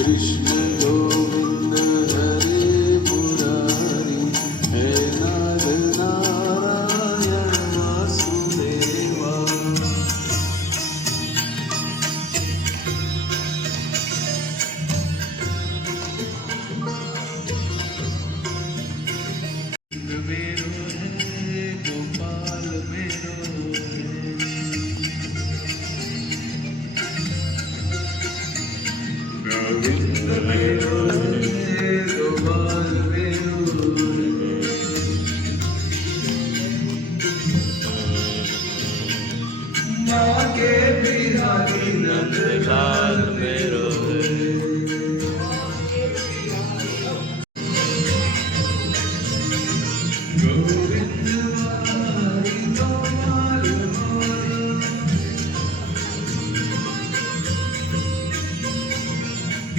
कृष्ण गोविंद हरे मुरारी हे नाथ नारायण वासुदेवा। मेरो है गोपाल मेरो गोविंद मेरो है गोपाल मेरो माँ के बिहारी नंदलाल मेरो गोविंद वारी गोपाल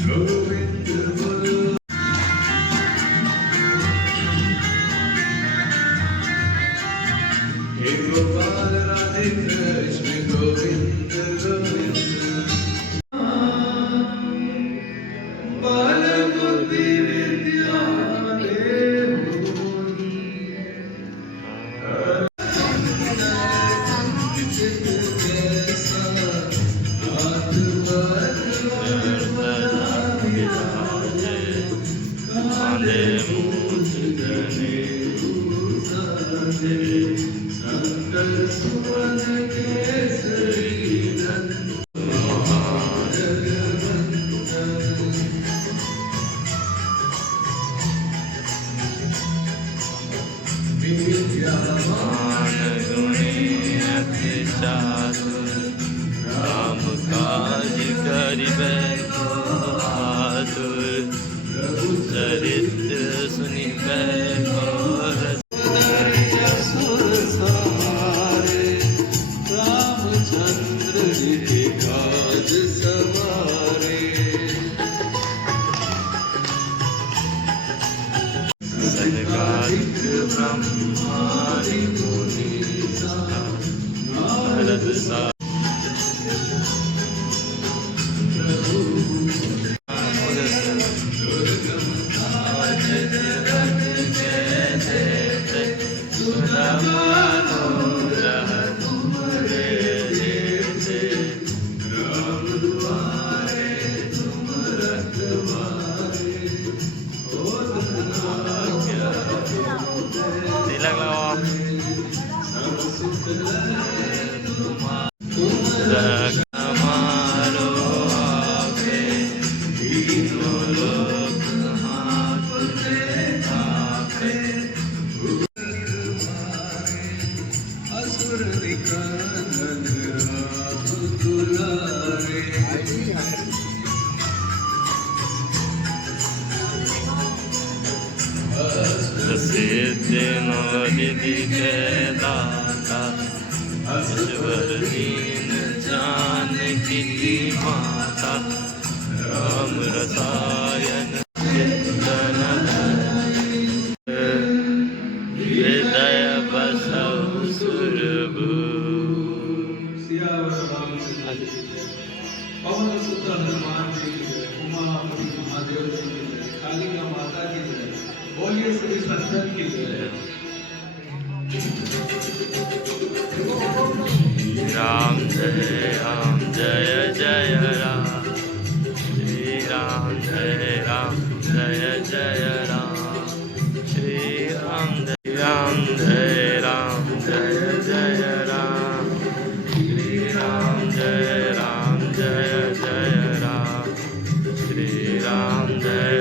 गोविंद हे गोपाल राधे कृष्ण गोविंद गोविंद बाल बुद्धि विद्या राम काज करिबे को आतुर चरित्र सुनिबे को रामचंद्र के काज सवारे सनकादिक ब्रह्मादि मुनीसा नारद सा निधि के दाता ईश्वर दीन जानकी माता राम रसायन चिंतन हृदय बसौ सुरभु। पवन सुत हनुमान जी की जय, उमापति महादेव जी की जय, कालिका माता की जय, बोलिए श्री संतन की जय। राम जय जय राम, श्री राम जय जय राम, श्री राम जय राम जय जय राम, श्री राम जय जय राम, श्री राम जय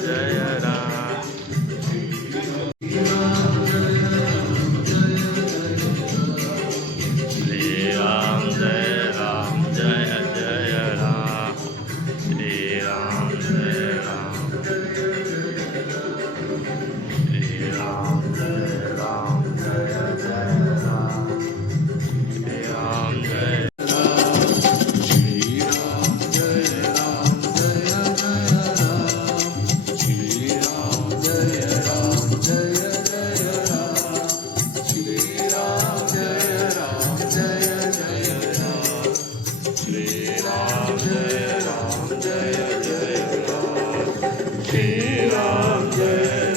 जय राम। जय जय राम श्री राम जय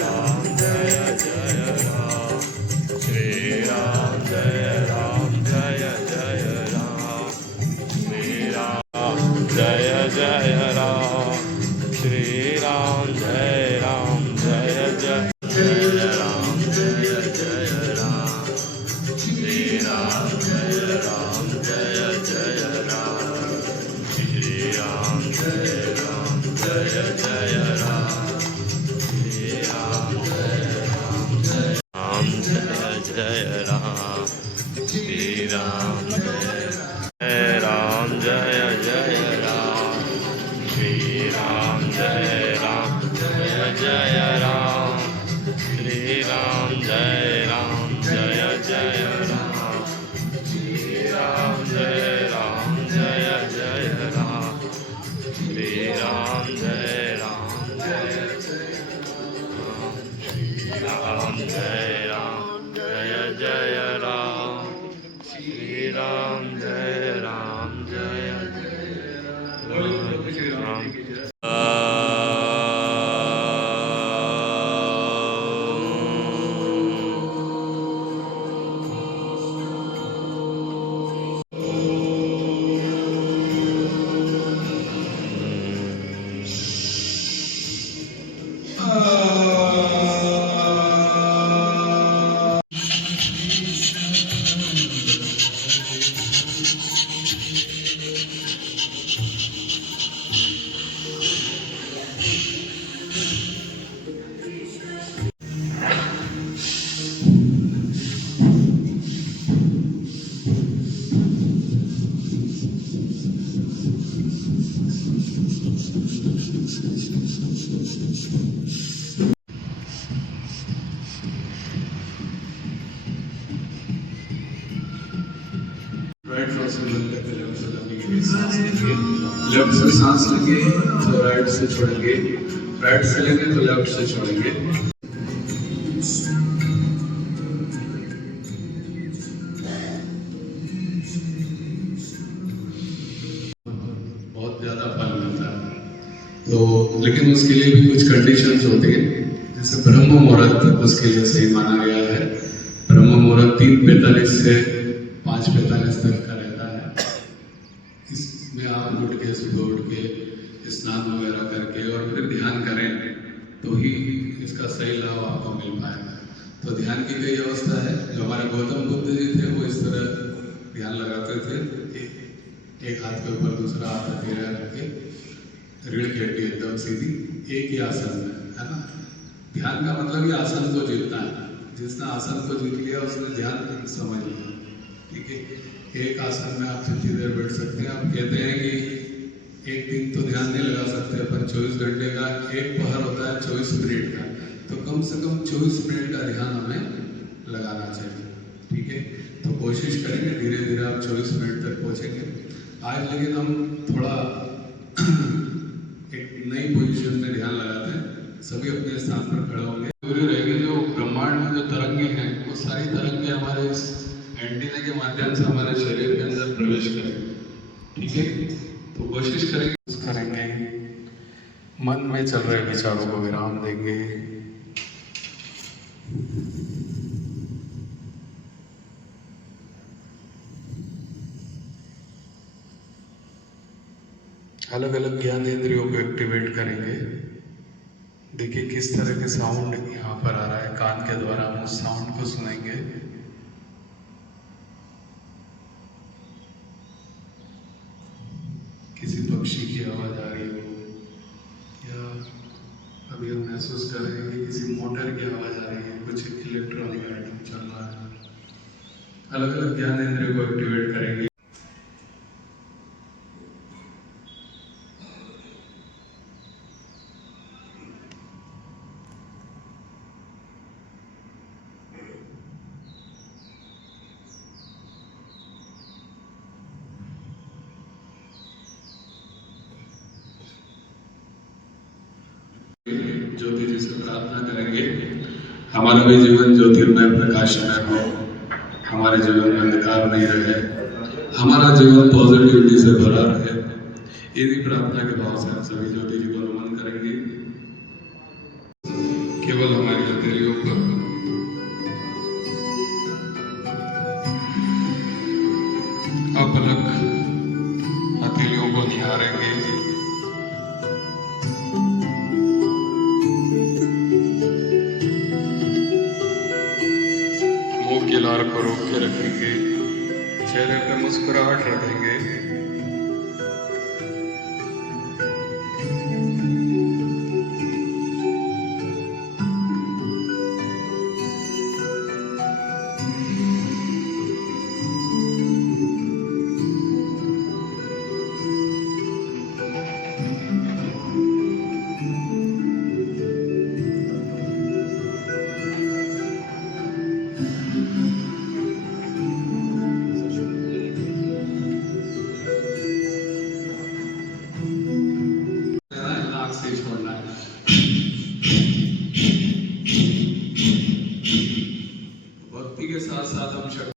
जय राम श्री राम जय जय राम श्री राम जय राम श्री राम जय राम जय राम श्री राम जय राम श्री राम जय राम श्री राम जय राम श्री राम जय राम जय राम श्री राम जय राम श्री राम जय राम जय राम श्री राम जय राम श्री राम जय राम श्री राम जय राम जय राम श्री राम जय राम बोलिए प्रभु श्री राम जी की जय। राइट पाँव से बंद करके लेफ्ट से लंबी गहरी सांस लेंगे, लेफ्ट से सांस लेंगे तो राइट से छोड़ेंगे, राइट से लेंगे तो लेफ्ट से छोड़ेंगे। बहुत ज्यादा फल मिलता है, तो लेकिन उसके लिए भी कुछ कंडीशंस होती है, जैसे ब्रह्म मुहूर्त उसके लिए सही माना गया है। ब्रह्म मुहूर्त 3:45 से 5:45 तक का रहता है। इसमें आप उठ के सुबह उठ के स्नान वगैरह करके और फिर ध्यान करें तो ही इसका सही लाभ आपको मिल पाएगा। तो ध्यान की कई अवस्था है, जो हमारे गौतम बुद्ध जी थे वो इस तरह ध्यान लगाते थे, एक हाथ के ऊपर दूसरा हाथ हथेला रख के, रीढ़ की हड्डी एकदम सीधी, एक ही आसन में, है ना। ध्यान का मतलब ही आसन को जीतना है। जिसने आसन को जीत लिया उसने ध्यान समझ लिया, ठीक है। एक आसन में आप जितनी देर बैठ सकते हैं। आप कहते हैं कि एक दिन तो ध्यान नहीं लगा सकते अपन, 24 घंटे का एक पहर होता है 24 मिनट का, तो कम से कम 24 मिनट का ध्यान हमें लगाना चाहिए, ठीक है। तो कोशिश करेंगे, धीरे धीरे आप 24 मिनट तक पहुँचेंगे आज। लेकिन हम थोड़ा एक नई पोजीशन में ध्यान लगाते हैं। सभी अपने स्थान पर खड़े होंगे। पूरी रहेगी, जो ब्रह्मांड में जो तरंगे हैं वो सारी तरंगे हमारे इस एंटीना के माध्यम से हमारे शरीर के अंदर प्रवेश करेंगे, ठीक है। तो कोशिश करेंगे मन में चल रहे विचारों को विराम देंगे। अलग अलग ज्ञान इंद्रियों को एक्टिवेट करेंगे। देखिए किस तरह के साउंड यहाँ पर आ रहा है, कान के द्वारा हम उस साउंड को सुनेंगे। किसी पक्षी की आवाज आ रही हो, या अभी हम महसूस कर रहे हैं कि किसी मोटर की आवाज आ रही है, कुछ इलेक्ट्रॉनिक आइटम चल रहा है। अलग अलग ज्ञान इंद्रियों को एक्टिवेट करेंगे। ज्योति जी से प्रार्थना करेंगे, हमारा भी जीवन ज्योतिर्मय प्रकाशमय हो, हमारे जीवन में अंधकार नहीं रहे, हमारा जीवन पॉजिटिविटी से भरा रहे। यदि प्रार्थना के भाव से हम सभी ज्योति जी को नमन करेंगे। केवल हमारी हथेलियों पर अपलक हथेलियों को निहारेंगे। मुंह की लार को रोक के रखेंगे, चेहरे पे मुस्कुराहट रखेंगे। नाक से छोड़ना है। भक्ति के साथ साथ हम शक्ति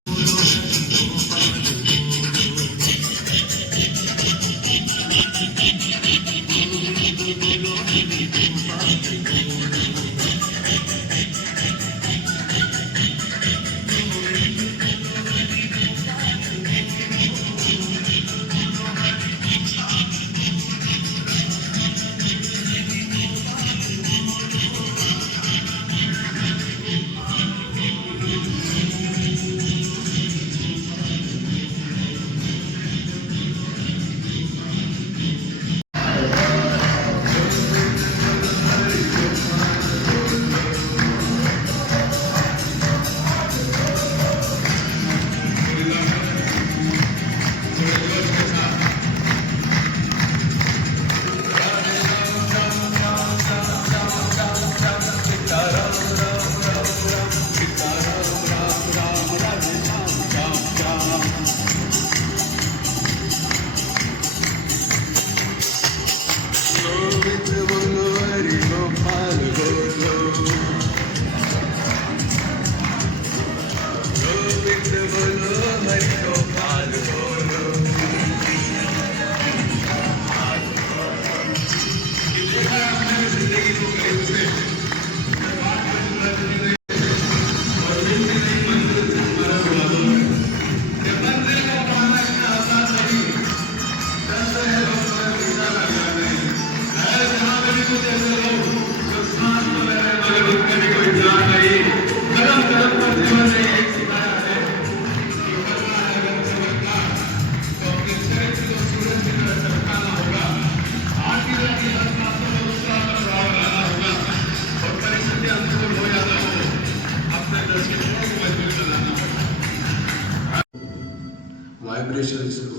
वाइब्रेशंस को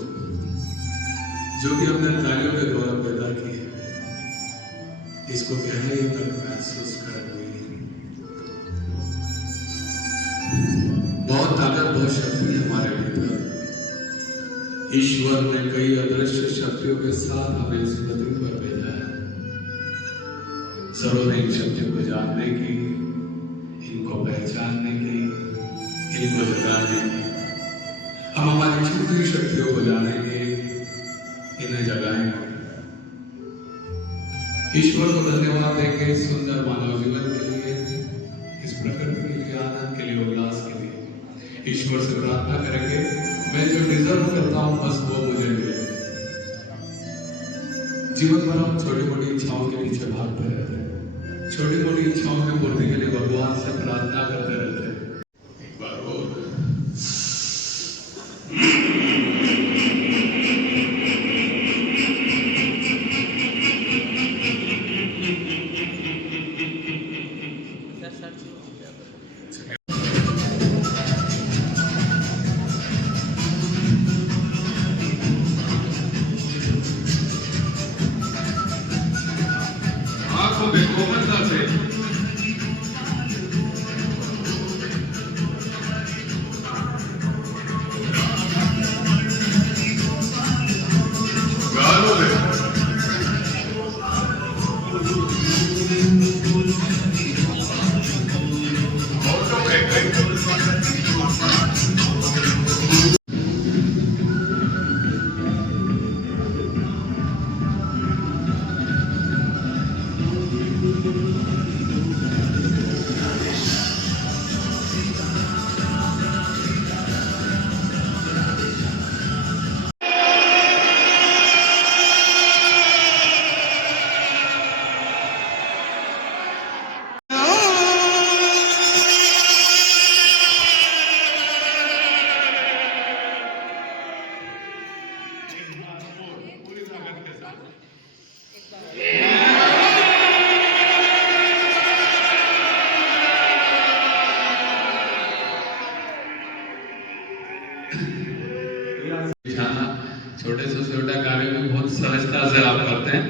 जो भी हमने तालियों के द्वारा पैदा किए, इसको गहराई तक महसूस करेंगे। बहुत ताकत, बहुत शक्ति है हमारे भीतर। ईश्वर ने कई अदृश्य शक्तियों के साथ हमें इस पृथ्वी पर भेजा है, जरूरत इन शक्तियों को जानने की, इनको पहचानने की, इनको जगाने की। हम हमारी छुपी शक्तियों को जानेंगे, इन्हें जगाएंगे। ईश्वर को धन्यवाद देंगे इस सुंदर मानव जीवन के लिए, इस प्रकृति के लिए, आनंद के लिए, उल्लास के लिए। ईश्वर से प्रार्थना करेंगे, मैं जो डिजर्व करता हूं बस वो मुझे मिले। जीवन भर हम छोटी मोटी इच्छाओं के पीछे भागते रहते हैं, छोटी मोटी इच्छाओं की पूर्ति के लिए भगवान से प्रार्थना करते रहते हैं। एक बार और आंखों में कोमलता से छोटे से छोटा कार्य भी बहुत सहजता से आप करते हैं।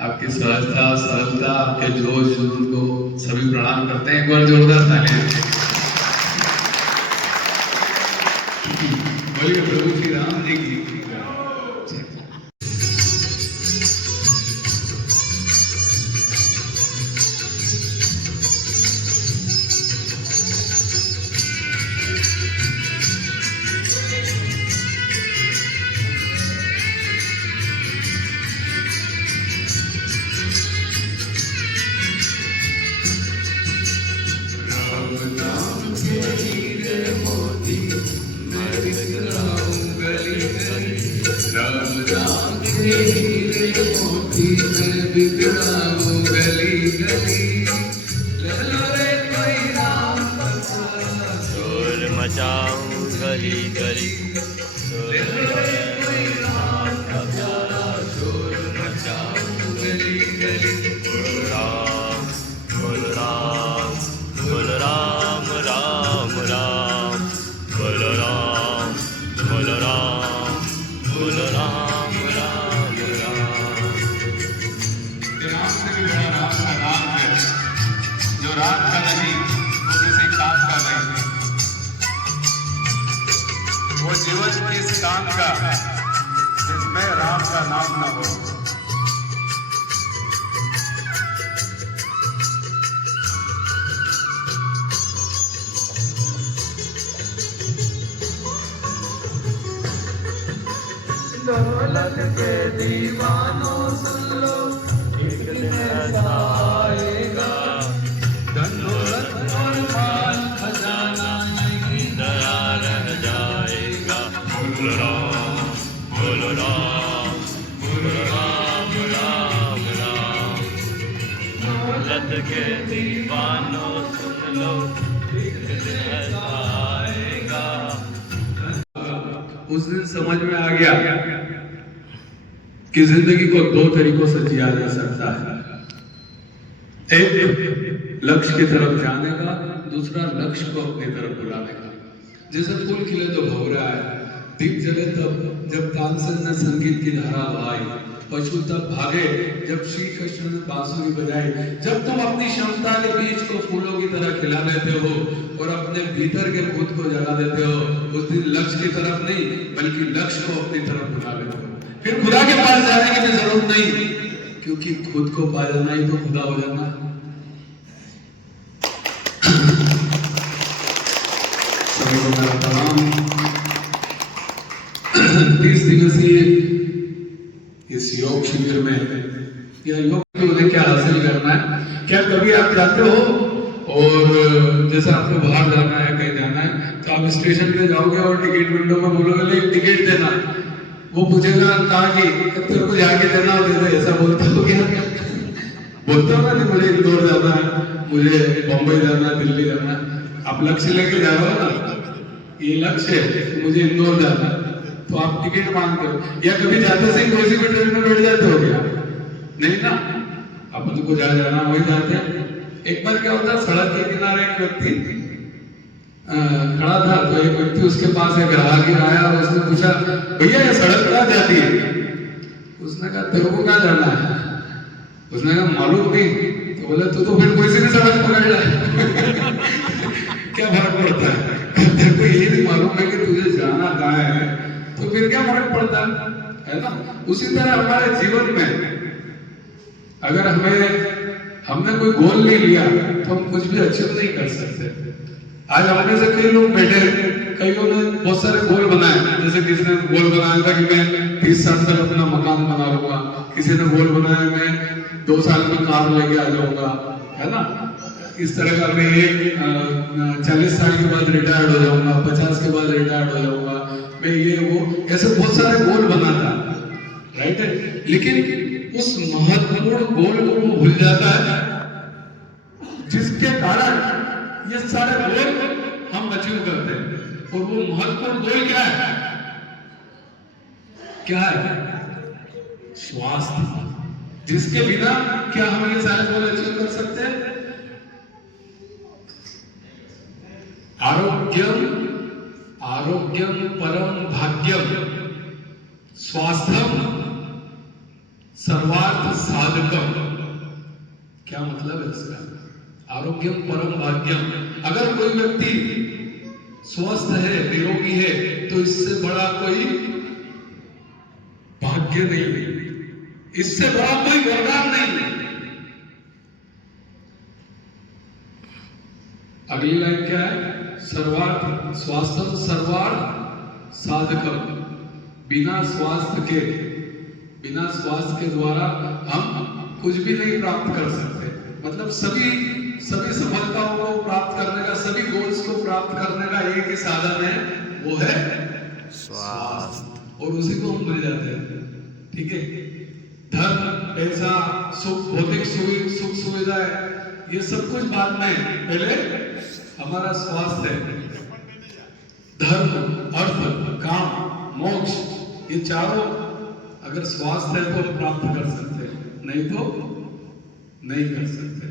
आपकी सहजता, सरलता, आपके जोश जुनून को सभी प्रणाम करते हैं। एक बार जोरदार तालियां। बोलिए प्रभु श्री राम जी की। शोर मचाऊं गली गली, शोर मचाऊं गली गली। बोल राम बोल राम बोल राम राम राम, बोल राम बोल राम बोल राम राम राम। राम से भी बड़ा राम का नाम है, जो रात का नहीं वो किसी काम का नहीं, वो जीवन किस काम का जिसमें राम का नाम न हो। दौलत के दीवानों सुन लो, एक दिन ऐसा आएगा, धन दौलत और माल खजाना नहीं दया रह जाएगा। बोल राम बोल राम बोल राम राम राम। दौलत के दीवानों सुन लो, एक दिन ऐसा आएगा। उस दिन समझ में आ गया कि जिंदगी को दो तरीकों से जिया जा सकता है। एक लक्ष्य की तरफ जाने का, दूसरा लक्ष्य को अपनी तरफ बुलाने का। जैसे फूल खिले तो भौरा है, दीप जले तब जब तानसेन ने संगीत की धारा बहाई, पशु तब भागे जब श्री कृष्ण ने बांसुरी बजाई। जब तुम अपनी क्षमता के बीज को फूलों की तरह खिला देते हो और अपने भीतर के खुद को जगा देते हो, उस दिन लक्ष्य की तरफ नहीं बल्कि लक्ष्य को अपनी तरफ बुला लेते हो। फिर खुदा के पास जाने की भी जरूरत नहीं, क्योंकि खुद को पा जाना ही तो खुदा हो जाना। सभी को मेरा प्रणाम। 30 दिवसीय इस योग शिविर में या योग में उन्हें क्या हासिल करना है? क्या कभी आप जाते हो और जैसे आपको बाहर जाना है, कहीं जाना है, तो आप स्टेशन पे जाओगे और टिकट विंडो में बोलोगे ले टिकट देना, वो पूछेगा कहाँ की, तेरे को जाके देना हो, दे दे, ऐसा बोलते हो क्या? बोलता हूँ ना, मुझे इंदौर जाना है, मुझे बम्बई जाना है, दिल्ली जाना है। आप लक्ष्य लेके जा रहे हो ना, ये लक्ष्य है मुझे इंदौर जाना है, तो आप टिकट मांगते हो। या कभी जाते से कोई सी भी ट्रेन में बैठ जाते हो क्या? नहीं ना, अपन को जहाँ जाना वही जाते हैं। एक बार क्या होता है, सड़क के किनारे एक व्यक्ति खड़ा था, तो एक व्यक्ति उसके पास एक राहगीर आया और उसने पूछा, भैया ये सड़क कहाँ जाती है? उसने कहा तेरे को कहाँ जाना है? उसने कहा मालूम नहीं। तो बोले तो फिर कोई सी भी सड़क पकड़ ले। क्या फर्क पड़ता है? तेरे को यही नहीं मालूम है कि तुझे जाना कहाँ है, तो फिर क्या फर्क पड़ता है ना? उसी तरह हमारे जीवन में अगर हमने कोई गोल नहीं लिया तो हम कुछ भी अचीव नहीं कर सकते। आज हमारे से कई लोग बैठे, कईयों ने बहुत सारे गोल बनाए। जैसे किसी ने गोल बनाया था कि मैं 30 साल तक अपना मकान बना लूंगा, किसी ने गोल बनाया मैं 2 साल में कार लेके आ जाऊंगा, है ना? इस तरह का मैं 40 साल के बाद रिटायर्ड हो जाऊंगा, 50 के बाद रिटायर्ड हो जाऊंगा, मैं ये वो, ऐसे बहुत सारे गोल बनाता, राइट है। लेकिन उस महत्वपूर्ण गोल को वो भूल जाता है जिसके कारण ये सारे गोल हम अचीव करते हैं। और वो महत्वपूर्ण गोल क्या है? क्या है? स्वास्थ्य, जिसके बिना क्या हम ये सारे गोल अचीव कर सकते हैं? आरोग्यम आरोग्यम परम भाग्यम स्वास्थ्यम सर्वार्थ साधकम। क्या मतलब है इसका? आरोग्यम परम भाग्यम, अगर कोई व्यक्ति स्वस्थ है, निरोगी है, तो इससे बड़ा कोई भाग्य नहीं है, इससे बड़ा कोई वरदान नहीं है। अगली लाइन क्या है? सर्वार्थ स्वास्थ्य सर्वार्थ साधकम। बिना स्वास्थ्य के द्वारा हम कुछ भी नहीं प्राप्त कर सकते। मतलब सभी सफलताओं को प्राप्त करने का, सभी गोल्स को प्राप्त करने का एक ही साधन है, वो है स्वास्थ्य, और उसी को हम भूल जाते हैं। ठीक है, धन, पैसा, सुख, भौतिक सुख सुविधाएं, ये सब कुछ बाद में, पहले हमारा स्वास्थ्य है। धर्म, अर्थ, काम, मोक्ष, ये चारों अगर स्वास्थ्य है तो प्राप्त कर सकते हैं, नहीं तो नहीं कर सकते।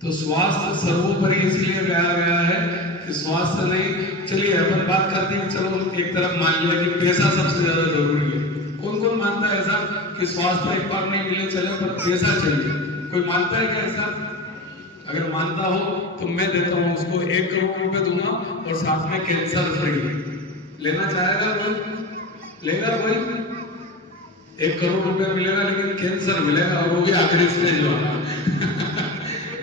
तो स्वास्थ्य सर्वोपरि इसलिए कहा गया है कि स्वास्थ्य नहीं, चलिए अपन बात करते हैं, चलो एक तरफ मान लिया कि पैसा सबसे ज्यादा जरूरी है। कौन कौन मानता है ऐसा कि स्वास्थ्य एक बार नहीं मिले चले पर पैसा चाहिए? कोई मानता है क्या ऐसा? अगर मानता हो तो मैं देता हूं उसको 1 करोड़ रुपए दूंगा और साथ में कैंसर फ्री। लेना चाहेगा कोई? लेगा कोई? 1 करोड़ रुपया मिलेगा लेकिन कैंसर मिलेगा, और वो भी आखिरी स्टेज वाला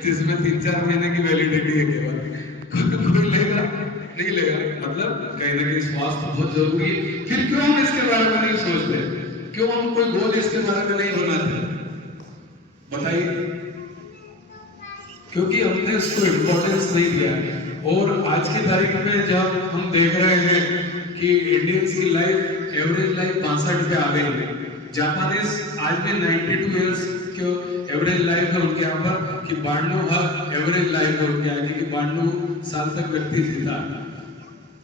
जिसमें 3-4 महीने की वैलिडिटी है केवल। कोई लेगा? नहीं लेगा। मतलब कहीं ना कहीं स्वास्थ्य बहुत जरूरी है। फिर क्यों हम इसके बारे में नहीं सोचते? क्यों हम कोई गोल इसके बारे में नहीं बनाते? बताइए। क्योंकि हमने इसको इम्पोर्टेंस नहीं दिया। और आज की तारीख में जब हम देख रहे हैं कि इंडियंस की लाइफ, एवरेज लाइफ 62 पे आ गई है। जापानीज आज भी 92 इयर्स के एवरेज लाइफ है उनके यहाँ पर, कि 92 एवरेज लाइफ है उनके यहाँ की, 92 साल तक व्यक्ति जीता।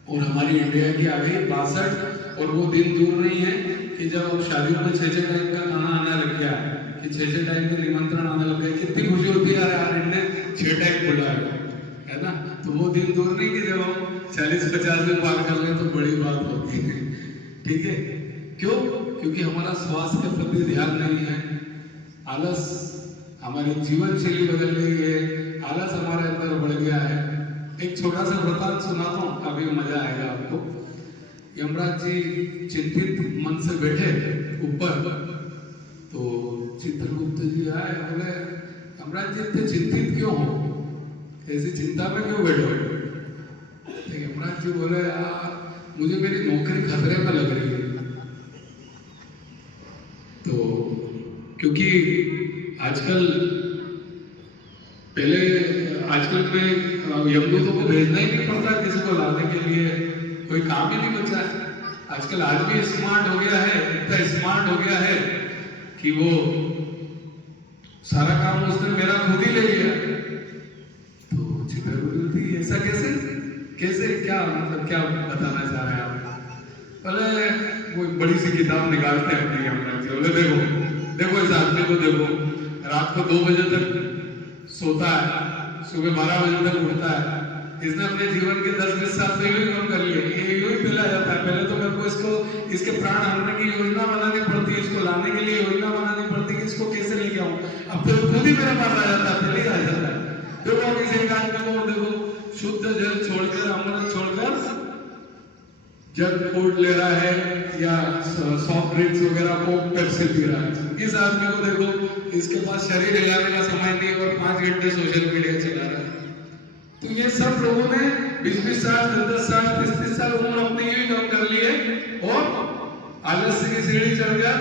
और हमारी इंडिया की आ गई 62। और वो दिन दूर नहीं है कि जब शादियों में 6-6 टाइम का खाना आने लग गया है, कि 6-6 टाइम के निमंत्रण आने लग गए। कितनी खुशी होती है यार, इनने 6 टाइम बुलाया है ना। तो वो दिन दूर नहीं कि जब हम 40-50 दिन पार कर ले तो बड़ी बात होती है। ठीक है, क्यों? क्योंकि हमारा स्वास्थ्य के प्रति ध्यान नहीं है। आलस, हमारी जीवन शैली बदल गई है, आलस हमारे अंदर बढ़ गया है। एक छोटा सा वृतांत सुनाता हूँ, काफी मजा आएगा आपको। यमराज जी चिंतित मन से बैठे ऊपर, तो चित्रगुप्त जी आए, बोले यमराज जी इतने चिंतित क्यों हो, ऐसी चिंता में क्यों बैठे हो? तो यमराज जी बोले यार मुझे मेरी नौकरी खतरे में लग रही है। तो क्योंकि आजकल में यमदूतों को भेजना ही नहीं पड़ता किसी को लाने के लिए, कोई काम ही नहीं बचा है। आजकल आदमी स्मार्ट हो गया है, इतना स्मार्ट हो गया है कि वो सारा काम उसने मेरा खुद ही ले लिया। तो चित्रगुप्त जी ऐसा कैसे क्या मतलब क्या बताना चाह रहे हैं आप? पहले वो बड़ी सी किताब निकालते हैं अपनी यमराज जी, बोले देखो इस आदमी को देखो, रात को 2 बजे तक सोता है, सुबह 12 बजे तक उठता है। इसने अपने जीवन के 10-20 साल से भी कम कर लिए, ये यूं ही पिला जाता है। पहले तो मेरे को इसके प्राण हरने की योजना बनानी पड़ती है, इसको लाने के लिए योजना बनानी पड़ती है कि इसको कैसे लेके आऊं। अब तो खुद ही मेरे पास आ जाता है, पहले ही आ जाता है। देखो किसी एक आदमी को देखो शुद्ध जल छोड़कर, अमृत छोड़कर जंक फूड ले रहा है या सॉफ्ट ड्रिंक्स वगैरह, कोक, पेप्सी पी रहा है। इस आदमी को देखो, इसके पास शरीर हिलाने का समय नहीं और 5 घंटे सोशल मीडिया चला रहा है। तो ये सब लोगों ने 20-20 साल, 10-10 साल, 30-30 साल उम्र अपनी ही कम कर लिए और आलस्य की सीढ़ी चढ़ गया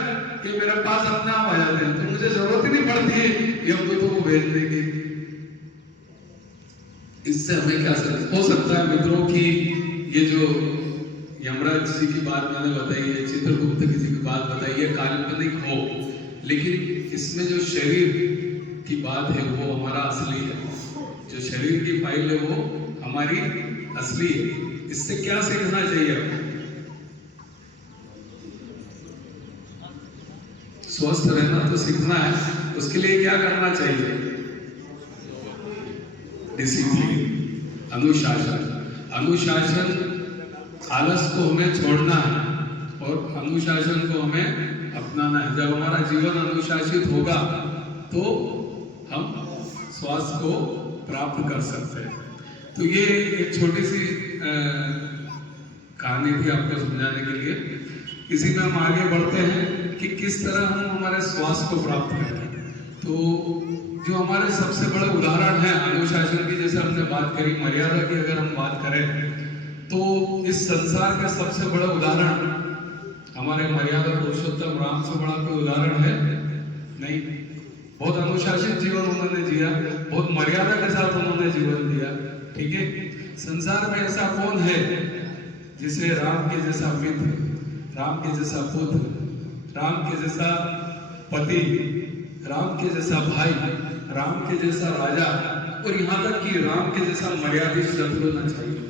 कि मेरे पास अपने आप आ जाते हैं, तो मुझे जरूरत ही नहीं पड़ती यमदूतों को भेजने की। इससे हमें क्या हो सकता है मित्रों की, ये जो यमराज जी की बात मैंने बताई है, चित्रगुप्त जी की बात बताई है, काल्पनिक हो, लेकिन इसमें जो शरीर की बात है वो हमारा असली है। जो शरीर की फाइल है वो हमारी असली है। इससे क्या सीखना चाहिए? स्वस्थ रहना तो सीखना है, उसके लिए क्या करना चाहिए? डिसिप्लिन, अनुशासन। अनुशासन, आलस को हमें छोड़ना है और अनुशासन को हमें अपनाना है। जब हमारा जीवन अनुशासित होगा तो हम स्वास्थ्य को प्राप्त कर सकते हैं। तो ये एक छोटी सी कहानी थी आपको समझाने के लिए। इसी में हम आगे बढ़ते हैं कि किस तरह हम हमारे स्वास्थ्य को प्राप्त करें। तो जो हमारे सबसे बड़े उदाहरण है अनुशासन की, जैसे हमने बात करी, मर्यादा की अगर हम बात करें तो इस संसार के सबसे बड़ा उदाहरण हमारे मर्यादा पुरुषोत्तम राम से बड़ा कोई उदाहरण है नहीं। बहुत अनुशासित जीवन उन्होंने जिया, बहुत मर्यादा के साथ उन्होंने जीवन दिया। ठीक है, संसार में ऐसा कौन है जिसे राम के जैसा मित्र, राम के जैसा पुत्र, राम के जैसा पति, राम के जैसा भाई, राम के जैसा राजा और यहाँ तक कि राम के जैसा मर्यादित शत्रु न चाहिए।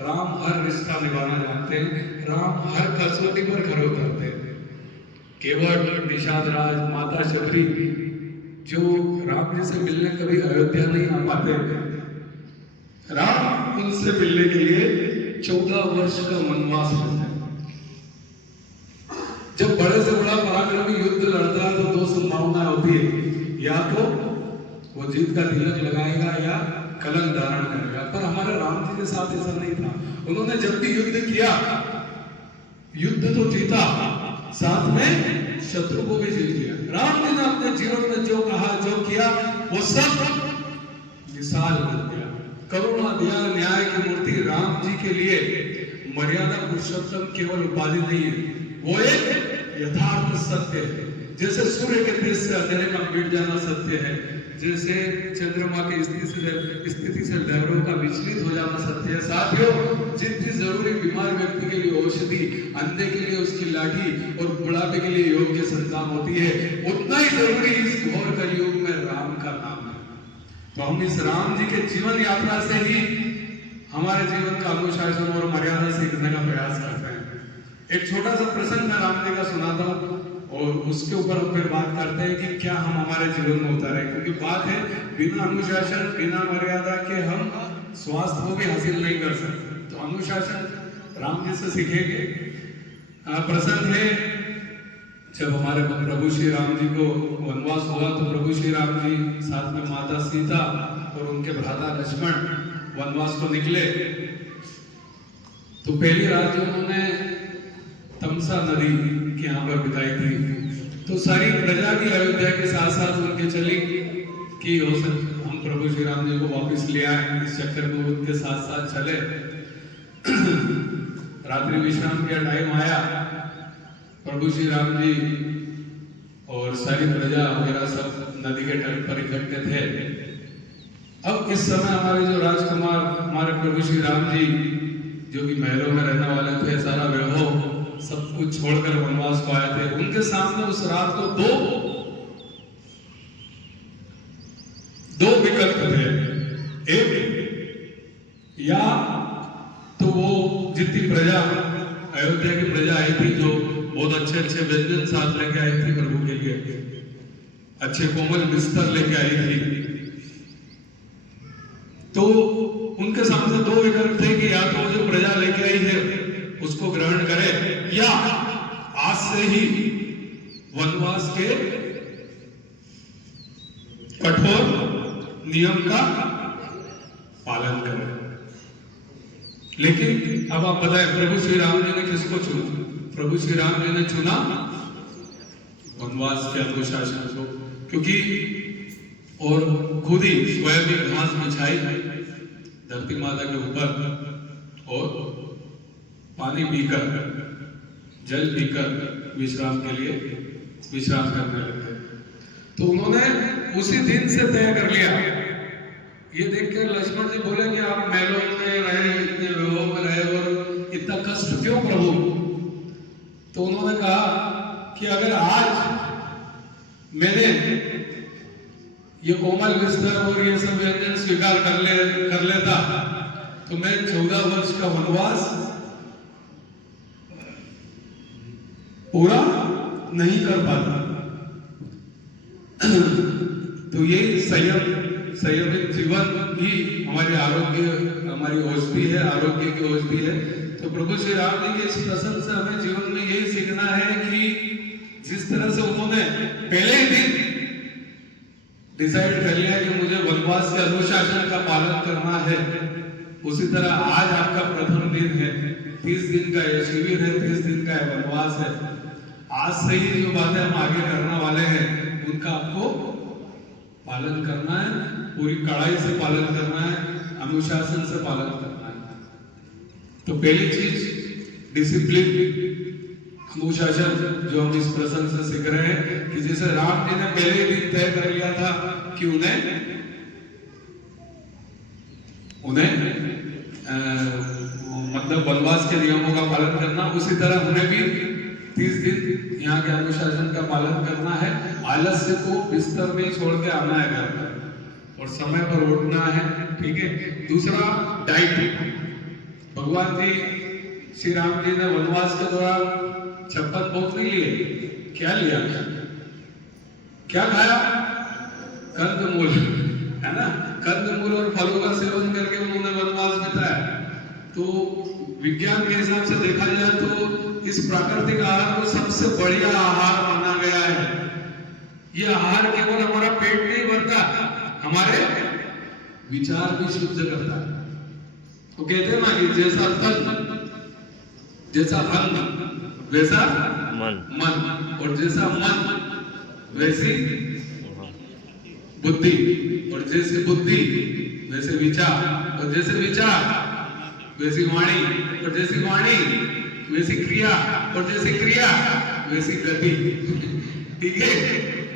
राम हर रिश्ता निभाना जानते हैं, राम हर कसौटी पर खड़े उतरते हैं। केवट, निषाद राज, माता शबरी जो राम जी से मिलने कभी अयोध्या नहीं आ पाते, राम उनसे मिलने के लिए 14 वर्ष का वनवास लेते हैं। जब बड़े से बड़ा पराक्रमी युद्ध लड़ता है तो दो संभावनाएं होती है, या तो वो जीत का तिलक लगाएगा या कलंक धारण करेगा। पर हमारे राम जी के साथ ऐसा नहीं था। उन्होंने जब भी युद्ध किया, युद्ध तो जीता, साथ में शत्रु को भी जीत लिया। राम जी ने अपने जीवन में जो कहा, जो किया, वो सब मिसाल बन गया। करुणा, दया, न्याय की मूर्ति राम जी के लिए मर्यादा पुरुषोत्तम केवल उपाधि नहीं है, वो एक यथार्थ सत्य है। जैसे सूर्य के तेज से अंधेरे का मिट जाना सत्य है, जैसे चंद्रमा की स्थिति से लहरों का विचलित हो जाना सत्य है। साथियों, जितनी जरूरी बीमार व्यक्ति के लिए औषधि, अंधे के लिए उसकी लाठी और बुढ़ापे के लिए योग्य संतान होती है, उतना ही जरूरी इस घोर कलयुग में राम का नाम है। तो हम इस राम जी के जीवन यात्रा से ही हमारे जीवन का अनुशासन और मर्यादा सीखने का प्रयास करते हैं। एक छोटा सा प्रसंग मैं राम जी का सुनाता हूँ और उसके ऊपर हम फिर बात करते हैं कि क्या हम हमारे जीवन में उतारें, क्योंकि बात है बिना अनुशासन, बिना मर्यादा के हम स्वास्थ्य को भी हासिल नहीं कर सकते। तो अनुशासन राम जी से सीखेंगे। प्रसंग है जब हमारे प्रभु श्री राम जी को वनवास हुआ तो प्रभु श्री राम जी साथ में माता सीता और उनके भ्राता लक्ष्मण वनवास को निकले। तो पहली रात जो उन्होंने तमसा नदी के यहाँ पर बिताई थी, तो सारी प्रजा भी अयोध्या के साथ साथ उनके चली कि हो सकता हम प्रभु श्री राम जी को वापस ले आए। इस चक्कर में उनके साथ साथ चले। रात्रि विश्राम का टाइम आया, प्रभु श्री राम जी और सारी प्रजा वगैरह सब नदी के तट पर इकट्ठे थे। अब इस समय हमारे जो राजकुमार, हमारे प्रभु श्री राम जी जो कि महलों में रहने वाले थे, सारा वैभव सब कुछ छोड़कर वनवास को आए थे, उनके सामने उस रात को दो विकल्प थे। एक, या तो वो जितनी प्रजा, अयोध्या की प्रजा आई थी जो बहुत अच्छे अच्छे व्यंजन साथ लेके आई थी प्रभु के लिए, अच्छे कोमल बिस्तर लेके आई थी, तो उनके सामने दो विकल्प थे कि या तो जो प्रजा लेके आई है उसको ग्रहण करे, या आज से ही वनवास के कठोर नियम का पालन करें। लेकिन अब आप बताएं प्रभु श्री राम जी ने किसको चुना? प्रभु श्री राम जी ने चुना वनवास के अनुशासन को, क्योंकि और खुद ही स्वयं ही घास बिछाई धरती माता के ऊपर और पानी पीकर, जल पीकर विश्राम के लिए विश्राम करने लगे। तो उन्होंने उसी दिन से तय कर लिया। ये देखकर लक्ष्मण जी बोले कि आप महलों में रहे, इतने वैभव में रहे और इतना कष्ट क्यों प्रभु? तो उन्होंने कहा कि अगर आज मैंने ये कोमल बिस्तर और ये सब व्यंजन स्वीकार कर लेता तो मैं 14 वर्ष का वनवास पूरा नहीं कर पाता। तो ये संयमित जीवन ही हमारे आरोग्य, हमारी औषधि है, आरोग्य की औषधि है। तो प्रभु श्री राम जी के इस प्रसंग से हमें जीवन में यही सीखना है कि जिस तरह से उन्होंने पहले ही दिन डिसाइड कर लिया कि मुझे वनवास के अनुशासन का पालन करना है, उसी तरह आज आपका प्रथम दिन है, 30 दिन का ये शिविर है, 30 दिन का वनवास है। आज से ही जो बातें हम आगे करने वाले हैं उनका आपको पालन करना है, पूरी कड़ाई से पालन करना है, अनुशासन से पालन करना है। तो पहली चीज डिसिप्लिन, अनुशासन, जो हम इस प्रसंग से सीख रहे हैं कि जैसे राम जी ने पहले ही दिन तय कर लिया था कि उन्हें मतलब वनवास के नियमों का पालन करना, उसी तरह हमें भी 30 दिन यहाँ के अनुशासन का पालन करना है। आलस्य को बिस्तर में छोड़ के आना है घर पर और समय पर उठना है, ठीक है। दूसरा डाइट, भगवान जी श्री राम जी ने वनवास के दौरान 56 भोग नहीं लिए, क्या लिया, क्या खाया, कंदमूल, है ना, कंदमूल और फलों का सेवन करके उन्होंने वनवास बिताया। तो विज्ञान के हिसाब से देखा जाए तो इस प्राकृतिक आहार को सबसे बढ़िया आहार माना गया है। ये आहार केवल हमारा पेट नहीं भरता, हमारे विचार भी शुद्ध करता है। तो कहते हैं ना कि जैसा अन्न वैसा मन, और जैसा मन वैसी बुद्धि, और जैसे बुद्धि वैसे विचार, और जैसे विचार वैसी वाणी, और जैसी वाणी वैसी क्रिया, और जैसी क्रिया वैसी गति, ठीक है।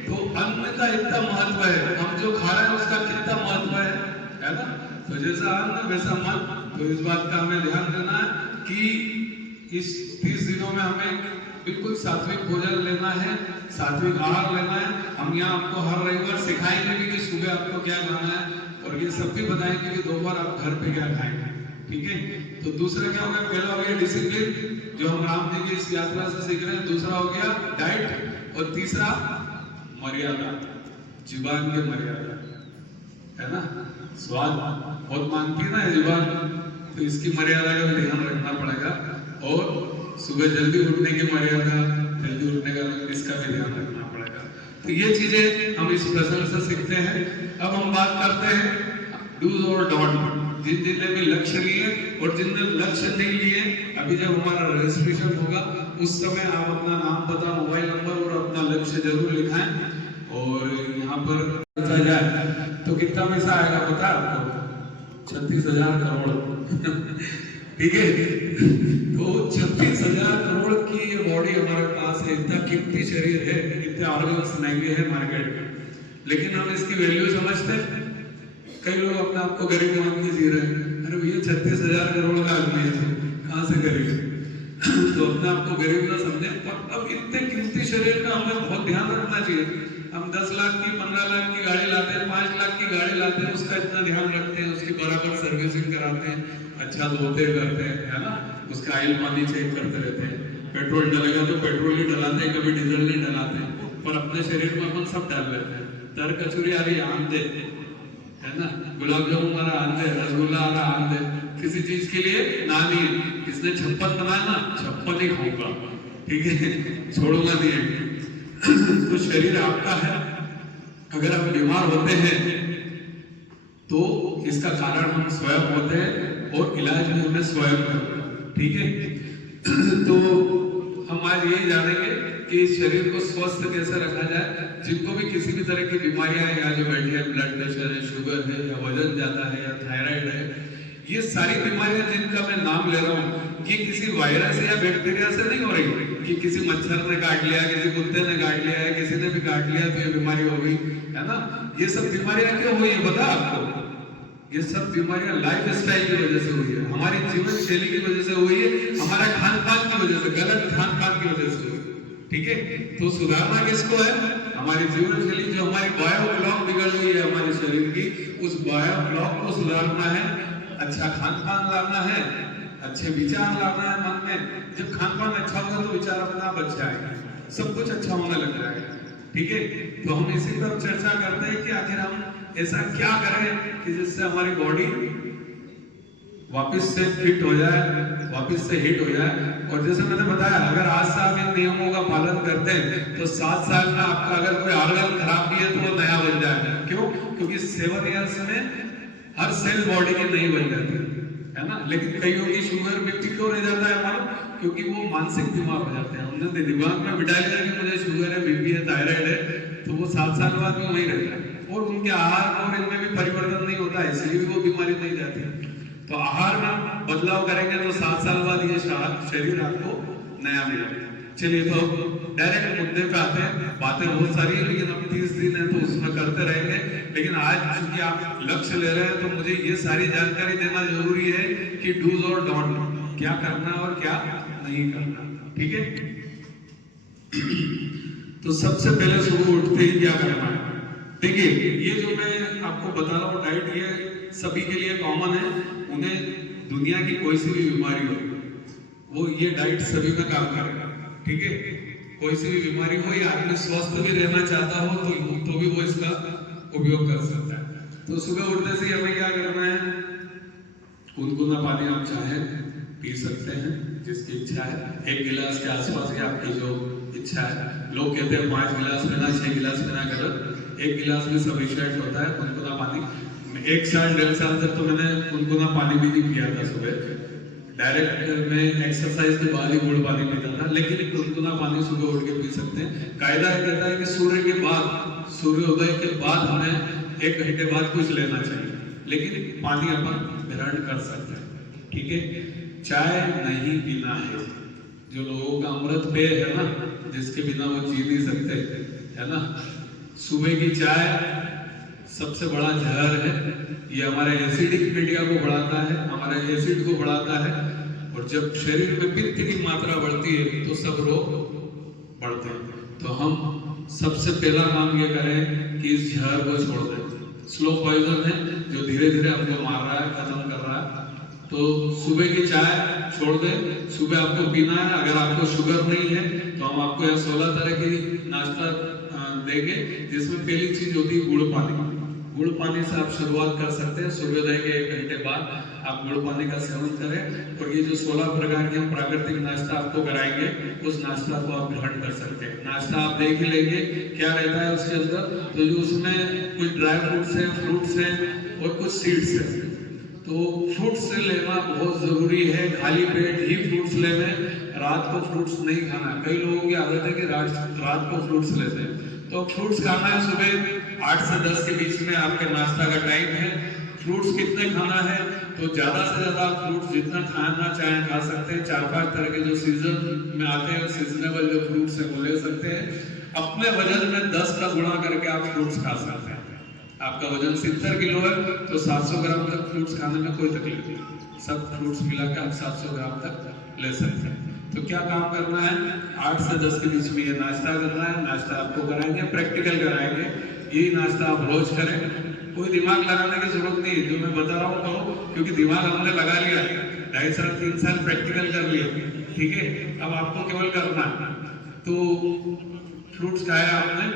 तो अन्न का इतना महत्व है, हम जो खा रहे हैं उसका कितना महत्व है ना। तो जैसा अन्न वैसा मन। तो इस बात का हमें ध्यान देना है कि इस 30 दिनों में हमें बिल्कुल सात्विक भोजन लेना है, सात्विक आहार लेना है। हम यहाँ आपको हर रविवार सिखाएंगे भी कि सुबह आपको क्या खाना है, और ये सब भी बताएंगे कि दोपहर आप घर पे क्या खाएंगे, ठीक है। तो दूसरा क्या होगा, पहला हो गया डिसिप्लिन जो हम राम जी की इस यात्रा से सीख रहे हैं, दूसरा हो गया डाइट, और तीसरा मर्यादा, जीवन की मर्यादा, है ना। स्वाद बहुत मांगती है ना जीवन, तो इसकी मर्यादा का भी ध्यान रखना पड़ेगा। और सुबह जल्दी उठने की मर्यादा, जल्दी उठने का इसका भी ध्यान रखना पड़ेगा। तो ये चीजें हम इस प्रसंग से सीखते हैं। अब हम बात करते हैं डूज और डोंट। जिनने भी लक्ष्य लिए और जिनने लक्ष्य नहीं लिए, अभी जब हमारा रजिस्ट्रेशन होगा उस समय आप अपना नाम, पता, मोबाइल नंबर और अपना लक्ष्य जरूर लिखाएं। और यहाँ पर जाए तो कितना पैसा आएगा पता है आपको, 36,000 करोड़ ठीक है। तो 36,000 करोड़ की ये बॉडी हमारे पास है, इतना कीमती शरीर है, इतने ऑर्गन्स महंगे हैं मार्केट में, लेकिन हम इसकी वैल्यू समझते हैं। कई लोग अपने आप को गरीब मान के जी रहे हैं, अरे भैया 36,000 करोड़ का आदमी है, कहाँ से गरीब तो अपने आप को गरीब ना समझे। पर अब इतने कीमती शरीर का हमें बहुत ध्यान रखना चाहिए। हम 10 लाख की, 15 लाख की गाड़ी लाते हैं, 5 लाख की गाड़ी लाते हैं, उसका इतना ध्यान रखते हैं, उसकी बराबर सर्विसिंग कराते हैं, अच्छा धोते करते हैं, है ना, उसका ऑयल पानी चेक करते रहते हैं। पेट्रोल डलेगा तो पेट्रोल ही डलाते हैं, कभी डीजल नहीं डलाते, पर अपने शरीर में अपन सब डाल लेते हैं। तर कचूरी आ रही आम दे, है ना, गुलाब जामुन आ रहा आम दे, रसगुल्ला आ रहा आम दे, किसी चीज के लिए ना नहीं, किसने 56 बनाया ना, 56 ही खाऊंगा, ठीक है, छोड़ूंगा नहीं। तो शरीर आपका है, अगर आप बीमार होते हैं तो इसका कारण हम स्वयं होते हैं और इलाज भी हमें स्वयं करना, ठीक है। तो हम आज यही जानेंगे कि इस शरीर को स्वस्थ कैसे रखा जाए। जिनको भी किसी भी तरह की बीमारियां हैं, या जो बैठे हैं, ब्लड प्रेशर है, शुगर है, या वजन ज्यादा है, या थायराइड है, ये सारी बीमारियां जिनका मैं नाम ले रहा हूँ, ये किसी वायरस या बैक्टीरिया से नहीं हो रही कि किसी मच्छर ने काट लिया, किसी कुत्ते ने काट लिया है, किसी ने भी काट लिया तो ये बीमारी हो गई, है ना। ये सब बीमारियां क्यों हुई है पता आपको? ये सब बीमारियां लाइफ स्टाइल की वजह से हुई है, हमारी जीवन शैली की वजह से हुई है, हमारा खान पान की वजह से, गलत खान पान की वजह से हुई, ठीक है। तो सुधारना किसको है? हमारी जीवन शैली, जो हमारी बायो क्लॉक बिगड़ गई है हमारे शरीर की, उस बायो क्लॉक को सुधारना है, अच्छा खान पान लाना है, अच्छे विचार लाना है मन में। जब खान पान अच्छा होगा तो विचार अपने आप अच्छा आएगा, सब कुछ अच्छा होने लग जाएगा, ठीक है, तो हम इसी पर चर्चा करते हैं कि आखिर हम ऐसा क्या करें कि जिससे हमारी बॉडी वापस से फिट हो जाए, वापस से हिट हो जाए। और जैसे मैंने बताया, अगर आज से आप इन नियमों का पालन करते हैं तो 7 साल में आपका अगर कोई ऑर्गन खराब भी है तो वो नया बन जाएगा। क्यों? क्योंकि 7 इयर्स में हर सेल बॉडी की नई बन जाती है ना। लेकिन कईयों की शुगर बीपी क्यों रह जाता है हमारा? क्योंकि वो मानसिक बीमार हो जाते हैं। हमने दिमाग में बिठा लिया कि मुझे शुगर है, बीपी है, थायराइड है, तो वो 7 साल बाद भी वही रहता है और उनके आहार और इनमें भी परिवर्तन नहीं होता है, इसलिए भी वो बीमारी नहीं जाती। तो आहार में बदलाव करेंगे तो 7 साल बाद ये शरीर आपको नया मिलेगा। चलिए तो डायरेक्ट मुद्दे पे आते हैं। बातें बहुत सारी है लेकिन अब 30 दिन है तो उसमें करते रहेंगे। लेकिन आज चूंकि आप लक्ष्य ले रहे हैं तो मुझे ये सारी जानकारी देना जरूरी है कि डूज और डोंट, क्या करना और क्या नहीं करना। ठीक है, तो सबसे पहले सुबह उठते ही क्या करना है? देखिए, ये जो मैं आपको बता रहा हूँ डाइट, ये सभी के लिए कॉमन है। उन्हें दुनिया की कोई सी भी बीमारी हो, वो ये डाइट सभी में काम करेगा। ठीक है, कोई सी भी बीमारी हो या आदमी स्वस्थ भी रहना चाहता हो तो भी वो इसका उपयोग कर सकता है। तो सुबह उठने से हमें क्या करना है? गुनगुना पानी आप चाहे पी सकते हैं, जिसकी इच्छा है। 1 गिलास के आसपास की आपकी जो इच्छा है। लोग कहते हैं 5 गिलास पीना, 6 गिलास पीना, गलत। 1 गिलास भी सफिशिएंट होता है गुनगुना पानी। 1 साल 1.5 साल तक तो मैंने गुनगुना पानी भी नहीं पिया था सुबह। डायरेक्ट मैं एक्सरसाइज के बाद ही गुड़ पानी पीता था, लेकिन गुनगुना पानी सुबह उठ के पी सकते हैं। कायदा कहता है कि सूर्य के बाद, सूर्योदय के बाद हमें 1 घंटे बाद कुछ लेना चाहिए, लेकिन पानी अपन ग्रहण कर सकते हैं। ठीक है, चाय नहीं पीना है। जो लोगों का अमृत पेय है ना, जिसके बिना वो जी नहीं सकते, है ना। सुबह की चाय सबसे बड़ा जहर है। ये हमारे एसिडिक मीडिया को बढ़ाता है, हमारे एसिड को बढ़ाता है, और जब शरीर में पित्त की मात्रा बढ़ती है तो सब रोग बढ़ते हैं। तो हम सबसे पहला काम ये करें कि इस जहर को छोड़ दें। स्लो पॉइजन है जो धीरे धीरे हमको मार रहा है, खत्म कर रहा है। तो सुबह की चाय छोड़ दें। सुबह आपको पीना है, अगर आपको शुगर नहीं है तो हम आपको यहाँ 16 तरह की नाश्ता देंगे, जिसमें पहली चीज होती है गुड़ पानी। गुड़ पानी से आप शुरुआत कर सकते हैं। सूर्योदय के 1 घंटे बाद आप गुड़ पानी का सेवन करें, और ये जो 16 प्रकार के हम प्राकृतिक नाश्ता आपको कराएंगे, उस नाश्ता को आप ग्रहण कर सकते हैं। नाश्ता आप देख ही लेंगे क्या रहता है उसके अंदर। तो जो उसमें कुछ ड्राई फ्रूट्स हैं, फ्रूट्स हैं और कुछ सीड्स हैं। तो फ्रूट्स लेना बहुत जरूरी है। खाली पेट ही फ्रूट्स लेने, रात को फ्रूट्स नहीं खाना। कई लोगों की आदत है कि रात को फ्रूट्स लेते हैं। तो फ्रूट्स खाना है सुबह 8 से 10 के बीच में आपके नाश्ता का टाइम है। फ्रूट्स कितने खाना है? तो ज्यादा से ज्यादा फ्रूट्स जितना खाना चाहें खा सकते हैं। 4-5 तरह के जो सीजन में आते हैं, सीजनेबल जो फ्रूट्स है वो ले सकते हैं। अपने वजन में 10 का गुणा करके आप फ्रूट्स खा सकते हैं। आपका वजन 70 किलो है तो 700 ग्राम तक फ्रूट्स खाने में कोई तकलीफ नहीं। सब फ्रूट्स मिला के आप 700 ग्राम तक ले सकते हैं। तो क्या काम करना है? 8 से 10 के बीच में ये नाश्ता करना है। नाश्ता आपको कराएंगे, प्रैक्टिकल कराएंगे। यही नाश्ता आप रोज करें, कोई दिमाग लगाने की जरूरत नहीं। जो मैं बता रहा हूँ करो, क्योंकि दिमाग हमने लगा लिया, 2.5 साल 3 साल प्रैक्टिकल कर लिया। ठीक है, अब आपको केवल करना है। तो फ्रूट्स खाया आपने,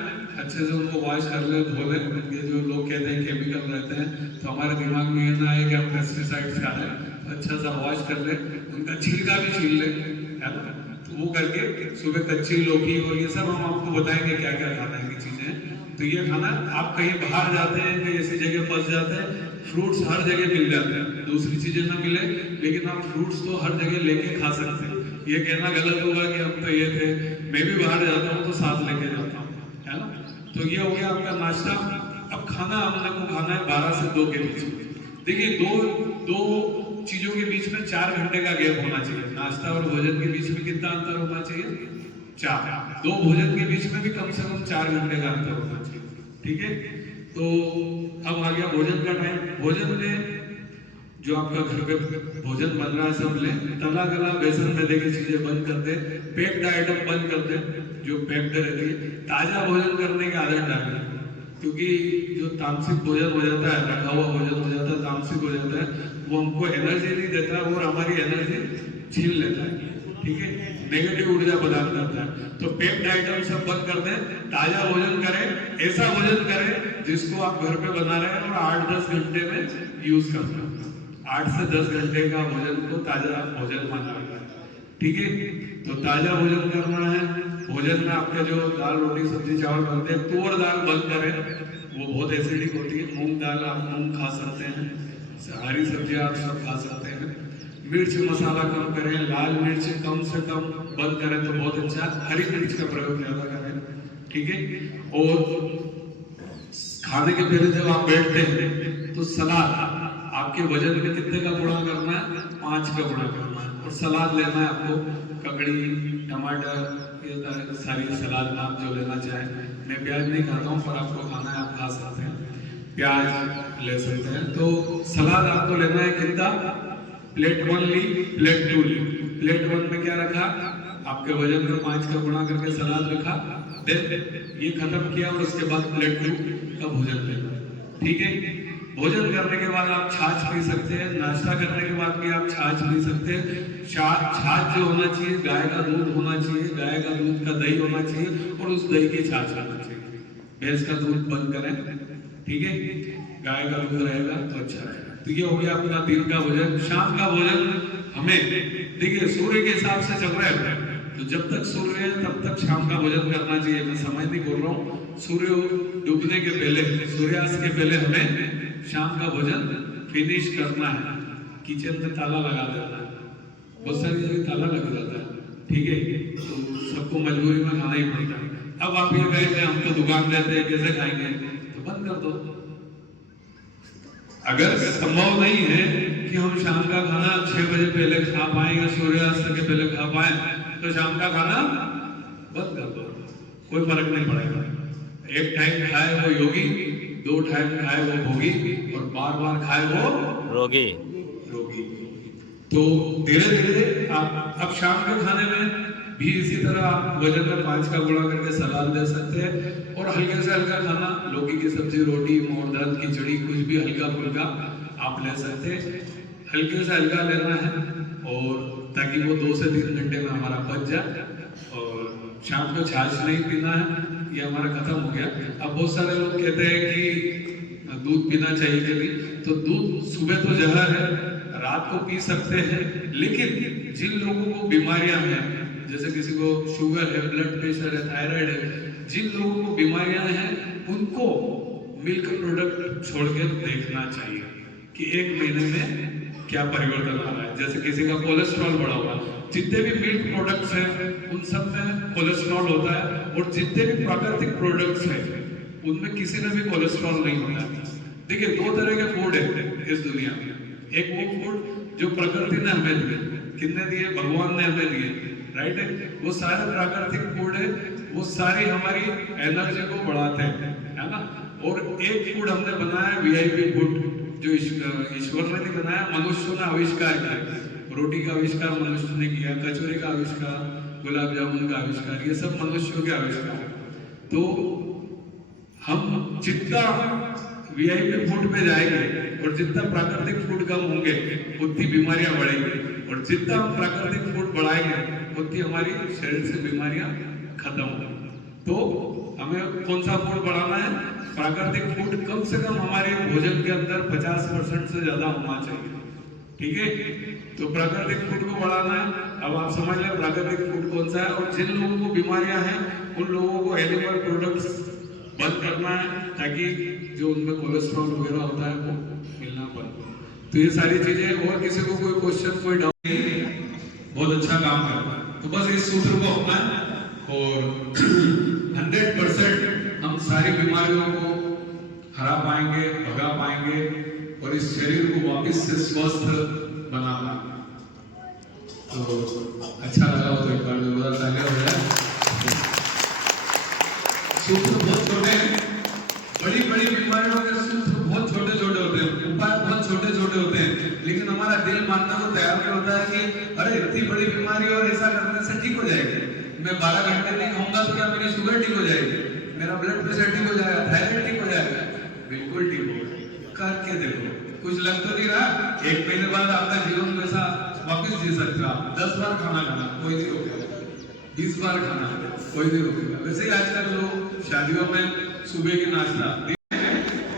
अच्छे से उनको वॉश कर ले, धो ले। ये जो लोग कहते हैं केमिकल रहते हैं, तो हमारे दिमाग में ये ना है कि हम पेस्टिसाइड्स खा लें। तो अच्छा सा वॉश कर ले, उनका छिलका भी छील ले, है ना। तो वो करके सुबह कच्ची लौकी और ये सब हम आपको बताएंगे क्या क्या खाना की चीजें। तो ये खाना, आप कहीं बाहर जाते हैं, कहीं ऐसी जगह फंस जाते हैं, फ्रूट्स हर जगह मिल जाते हैं। दूसरी चीजें ना मिले, लेकिन आप फ्रूट्स तो हर जगह लेके खा सकते हैं। ये कहना गलत होगा कि हम तो ये थे, मैं भी बाहर जाता हूँ तो साथ लेके जाता हूँ, है ना। तो ये हो गया आपका नाश्ता। अब खाना हमने को खाना है 12 से 2 के बीच में। देखिए, दो चीजों के बीच में 4 घंटे का गैप होना चाहिए। नाश्ता और भोजन के बीच में कितना अंतर होना चाहिए? 4। 2 भोजन के बीच में भी कम से कम 4 घंटे का अंतर होना चाहिए। ठीक है, तो अब आ गया भोजन का टाइम। भोजन में जो आपका घर पे भोजन बन रहा है सब ले। तला गला बेसन मैदे की चीजें बंद कर दे, पैक्ड आइटम बंद कर दे जो पैक्ड रहती है। ताजा भोजन करने की आदत डालें, क्योंकि जो तामसिक भोजन हो जाता है, रखा हुआ भोजन हो जाता है, तामसिक हो जाता है, वो हमको एनर्जी नहीं देता और हमारी एनर्जी छीन लेता है। ठीक है, नेगेटिव ऊर्जा प्रदान करता है। तो पैक्ड आइटम सब बंद कर दें, ताजा भोजन करें, ऐसा भोजन करें जिसको आप घर पे बना रहे हैं और 8-10 घंटे में यूज कर सकते हैं। 8 से 10 घंटे का भोजन को ताजा भोजन माना गया है, ठीक है। तो ताजा भोजन करना है। भोजन में आपके जो दाल रोटी सब्जी चावल बनते हैं, तुअर दाल बंद करें, वो बहुत एसिडिक होती है। मूंग दाल आप मूंग खा सकते हैं, हरी सब्जियां आप सब खा सकते हैं। मिर्च मसाला कम करें, लाल मिर्च कम से कम बंद करें तो बहुत अच्छा। हरी मिर्च का प्रयोग ज्यादा करें, ठीक है। और खाने के पहले जब आप बैठते हैं तो सलाद आपके वजन में कितने का गुणा करना है? 5 का गुणा करना है। और सलाद लेना है आपको, ककड़ी, टमाटर, ये सारी सलाद में आप जो लेना चाहें। मैं प्याज नहीं खाता हूँ, पर आपको खाना है आप खा सकते हैं, प्याज ले सकते हैं। तो सलाद आपको लेना है कितना? प्लेट 1 ली, प्लेट 2 ली। प्लेट 1 में क्या रखा? आपके वजन में 5 का गुणा करके सलाद रखा, देन ये खत्म किया और उसके बाद प्लेट 2 का भोजन लेना, ठीक है। भोजन करने के बाद आप छाछ पी सकते हैं, नाश्ता करने के बाद भी आप छाछ पी सकते हैं। छाछ जो होना चाहिए, गाय का दूध होना चाहिए, गाय का दूध का दही होना चाहिए और उस दही की छाछ होना चाहिए। भैंस का दूध बंद करें, ठीक है, गाय का दूध रहेगा तो अच्छा रहेगा। तो ये हो गया अपना दिन का भोजन। शाम का भोजन हमें, देखिए सूर्य के हिसाब से चल रहे हैं, तो जब तक सूर्य है तब तक शाम का भोजन करना चाहिए। मैं समय नहीं बोल रहा हूँ, सूर्य डूबने के पहले, सूर्यास्त के पहले हमें शाम का भोजन फिनिश करना है। किचन में ताला लगा देना है, बहुत सारी जगह ताला लग जाता है, ठीक है, तो सबको मजबूरी में खाना ही पड़ता है। अब आप ये कहेंगे हम तो दुकान देते हैं, कैसे खाएंगे? तो बंद कर दो। अगर संभव नहीं है कि हम शाम का खाना 6 बजे पहले खा पाए या सूर्यास्त के पहले खा पाए, तो शाम का खाना बंद कर दो, कोई फर्क नहीं पड़ेगा। एक टाइम खाए वो योगी, 2 टाइम खाए वो भोगी, और बार बार खाए वो रोगी। तो धीरे धीरे आप अब शाम के खाने में भी इसी तरह आप वजन में 5 का गुणा करके सलाद ले सकते हैं। और हल्के से हल्का खाना, लौकी की सब्जी, रोटी, मोर दाल, खिचड़ी, कुछ भी हल्का फुल्का आप ले सकते हैं। हल्के से हल्का लेना है और ताकि वो 2 से 3 घंटे में हमारा पच जाए। और शाम को छाछ नहीं पीना है, ये हमारा खत्म हो गया। अब बहुत सारे लोग कहते हैं कि दूध पीना चाहिए कि नहीं, तो दूध सुबह तो जहर है, रात को पी सकते हैं। लेकिन जिन लोगों को बीमारियां हैं, जैसे किसी को शुगर है, ब्लड प्रेशर है, थायराइड है, जिन लोगों को बीमारियां हैं, उनको मिल्क प्रोडक्ट छोड़ के देखना चाहिए कि 1 महीने में क्या परिवर्तन आ रहा है। जैसे किसी का कोलेस्ट्रॉल बढ़ा हुआ, जितने भी मिल्क प्रोडक्ट्स हैं उन सब में कोलेस्ट्रॉल होता है, और जितने भी प्राकृतिक प्रोडक्ट्स हैं उनमें किसी में भी कोलेस्ट्रॉल नहीं होता है। देखिए 2 तरह के फूड है इस दुनिया में। एक वो फूड जो प्रकृति ने हमें दिए, किसने दिए? भगवान ने हमें दिए, राइट है। वो सारे प्राकृतिक फूड है, वो सारी हमारी एनर्जी को बढ़ाते हैं, है ना। और एक फूड हमने बनाया VIP फूड, जो ईश्वर ने नहीं बनाया, मनुष्य ने आविष्कार किया। रोटी का आविष्कार मनुष्य ने किया, कचौरी का आविष्कार, गुलाब जामुन का आविष्कार, ये सब मनुष्यों के आविष्कार। तो हम जितना VIP फूड पे जाएंगे और जितना प्राकृतिक फूड कम होंगे उतनी बीमारियां बढ़ेंगी, और जितना हम प्राकृतिक फूड बढ़ाएंगे उतनी हमारी शरीर से बीमारियां खत्म होंगी। तो हमें कौन सा फूड बढ़ाना है? प्राकृतिक फूड कम से कम हमारे भोजन के अंदर 50% से ज्यादा होना चाहिए, ठीक है। तो प्राकृतिक फूड को बढ़ाना है। अब आप समझ लें प्राकृतिक फूड कौन सा है, और जिन लोगों को बीमारियां हैं उन लोगों को एनिमल प्रोडक्ट्स बंद करना है, ताकि जो उनमें कोलेस्ट्रॉल वगैरह होता है वो मिलना बंद। तो ये सारी चीजें, और किसी को कोई क्वेश्चन, कोई डाउट नहीं, बहुत अच्छा काम करता है। तो बस इस सूत्र को अपनाएं और 100% हम सारी बीमारियों को हरा पाएंगे, भगा पाएंगे, और इस शरीर को वापस से स्वस्थ बना पाएंगे। तो अच्छा लगा हो तो एक बार जोरदार तालियां हो जाए। सूत्र बहुत छोटे हैं, बड़ी बड़ी बीमारियों के सूत्र बहुत छोटे छोटे होते हैं, उपाय बहुत छोटे छोटे होते हैं, लेकिन हमारा दिल मानने को तैयार नहीं होता है कि अरे इतनी बड़ी बीमारी और ऐसा करने से ठीक हो जाएगी। मैं 12 घंटे नहीं खाऊंगा तो क्या मेरी शुगर ठीक हो जाएगी, मेरा ब्लड प्रेशर ठीक हो जाएगा, थायराइड ठीक हो जाएगा? बिल्कुल ठीक होगा। करके देखो, कुछ लग तो नहीं रहा। 1 महीने बाद आपका जीवन वैसा वापस जी सकते हो आप। 10 बार खाना खाना, कोई नहीं हो गया। इस बार खाना है, कोई नहीं रोकेगा। वैसे ही आजकल लोग शादियों में सुबह की नाश्ता,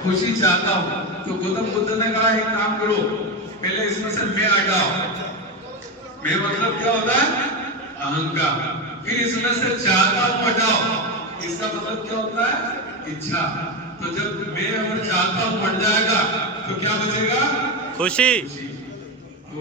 खुशी चाहता हूँ तो गौतम बुद्ध ने कहा एक काम करो, पहले इसमें से मैं हटाओ। मैं मतलब क्या होता है? अहंकार। फिर इसमें से चाहता हूँ हटाओ, इसका मतलब क्या होता है? इच्छा। तो जब मैं और चाहता हूँ बढ़ जाएगा तो क्या बचेगा? खुशी। तो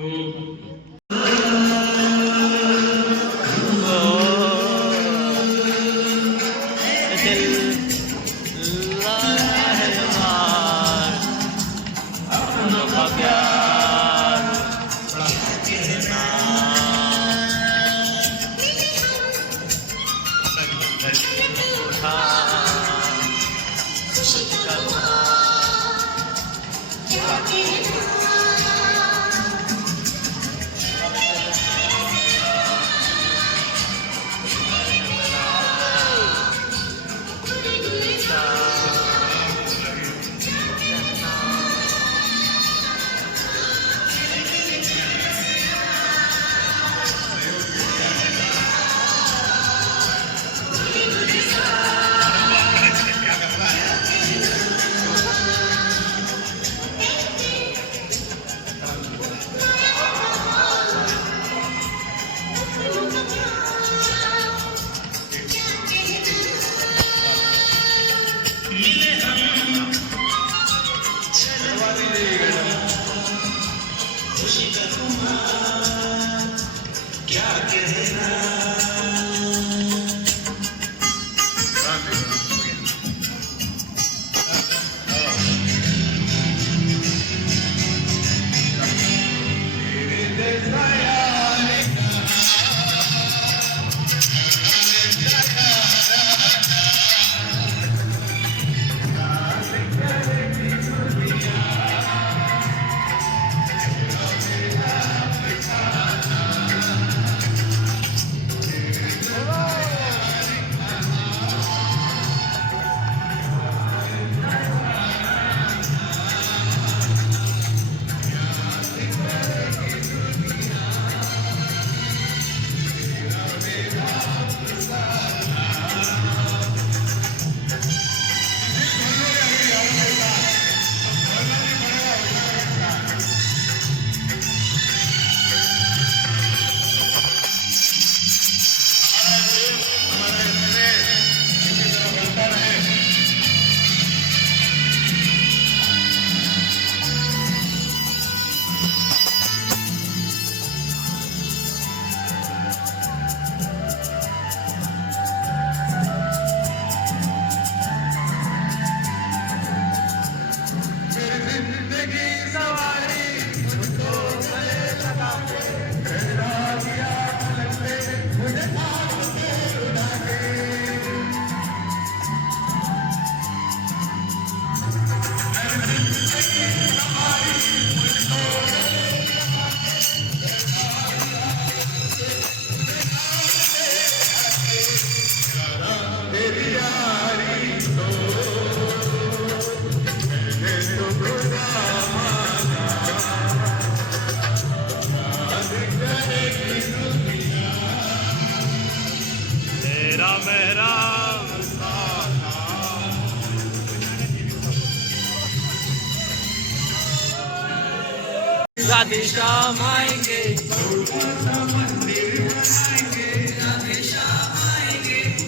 राधे श्याम आएंगे,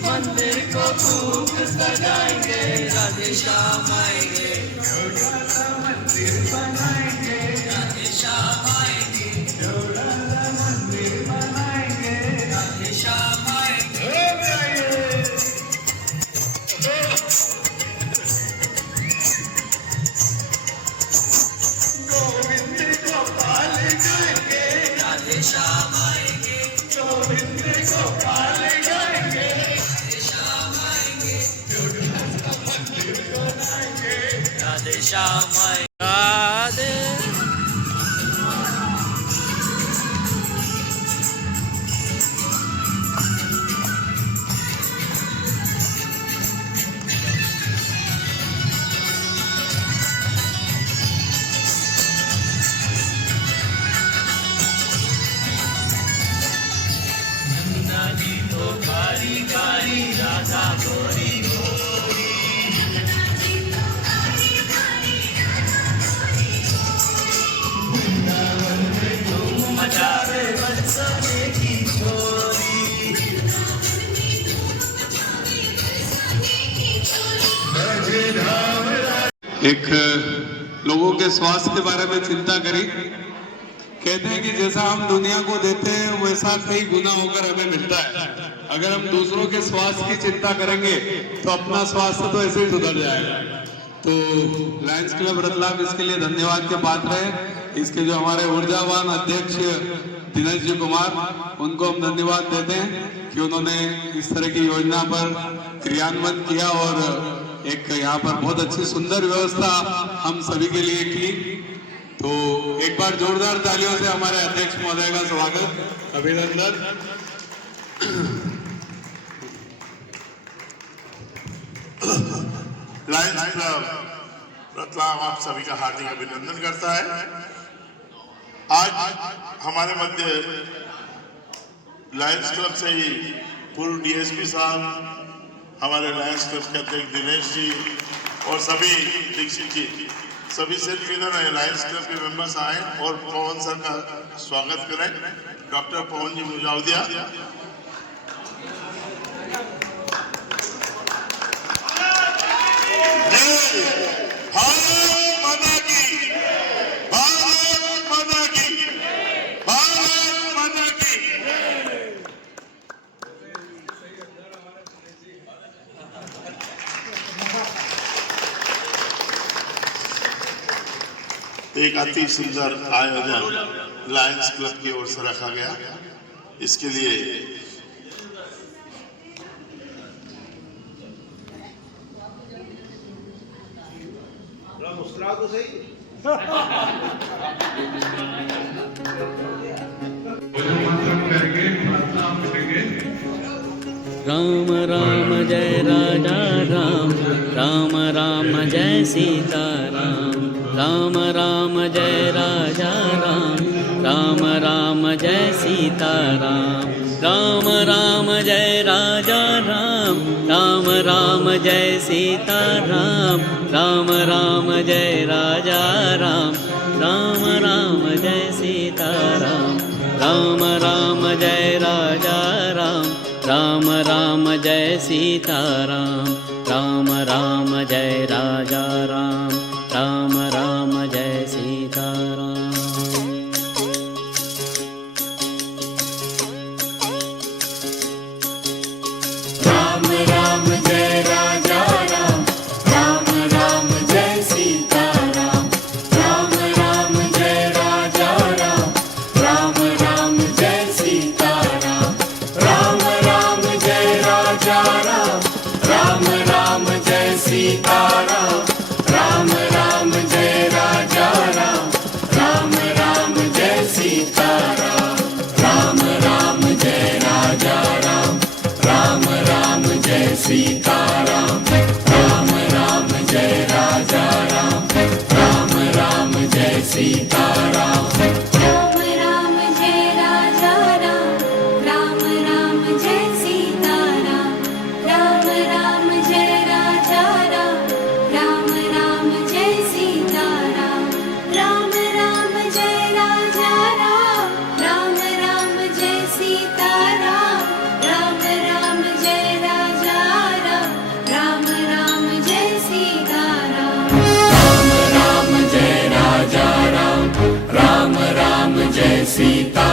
मंदिर को खूब सजाएंगे। राधे श्याम आएंगे, मंदिर बनाएंगे। राधे श्याम आएंगे, मंदिर बनाएंगे। राधे श्याम आएंगे। गोविंद गोपाल गाएंगे। राधे श्याम आएंगे, गोविंद गोपाल गाएंगे। राधे श्याम आएंगे, मंदिर बनाएंगे। राधे श्याम आएंगे। राधे नंदनी तो एक लोगों के स्वास्थ्य के बारे में चिंता करी। कहते हैं कि जैसा हम दुनिया को देते हैं वैसा कई गुना होकर हमें मिलता है। अगर हम दूसरों के स्वास्थ्य की चिंता करेंगे तो अपना स्वास्थ्य तो ऐसे ही सुधर जाएगा। तो लायंस क्लब रतलाम इसके लिए धन्यवाद के पात्र है। इसके जो हमारे ऊर्जावान अध्यक्ष दिनेश जी कुमार, उनको हम धन्यवाद देते हैं कि उन्होंने इस तरह की योजना पर क्रियान्वयन किया और एक यहाँ पर बहुत अच्छी सुंदर व्यवस्था हम सभी के लिए की। तो एक बार जोरदार तालियों से हमारे अध्यक्ष महोदय का स्वागत, अभिनंदन। लायंस क्लब रतलाम आप सभी का हार्दिक अभिनंदन करता है। आज हमारे मध्य लायंस क्लब से ही पूर्व डीएसपी साहब, हमारे लायंस क्लब के अध्यक्ष दिनेश जी और सभी दीक्षित जी, सभी से निवेदन है लायंस क्लब के मेंबर्स आए और पवन सर का स्वागत करें। डॉक्टर पवन जी मुजावदिया। भारत माता की, भारत माता की, भारत माता की। एक अति सुंदर आयोजन लायंस क्लब की ओर से रखा गया। इसके लिए राम राम जय राजा राम, राम राम जय सीता राम, राम राम जय राजा राम, राम राम जय सीता राम, राम राम जय राजा राम, राम राम जय सीता राम, राम राम जय राजा राम, राम राम जय सीता राम, राम राम जय राजा राम, राम राम जय सीता राम, राम राम जय राजा राम।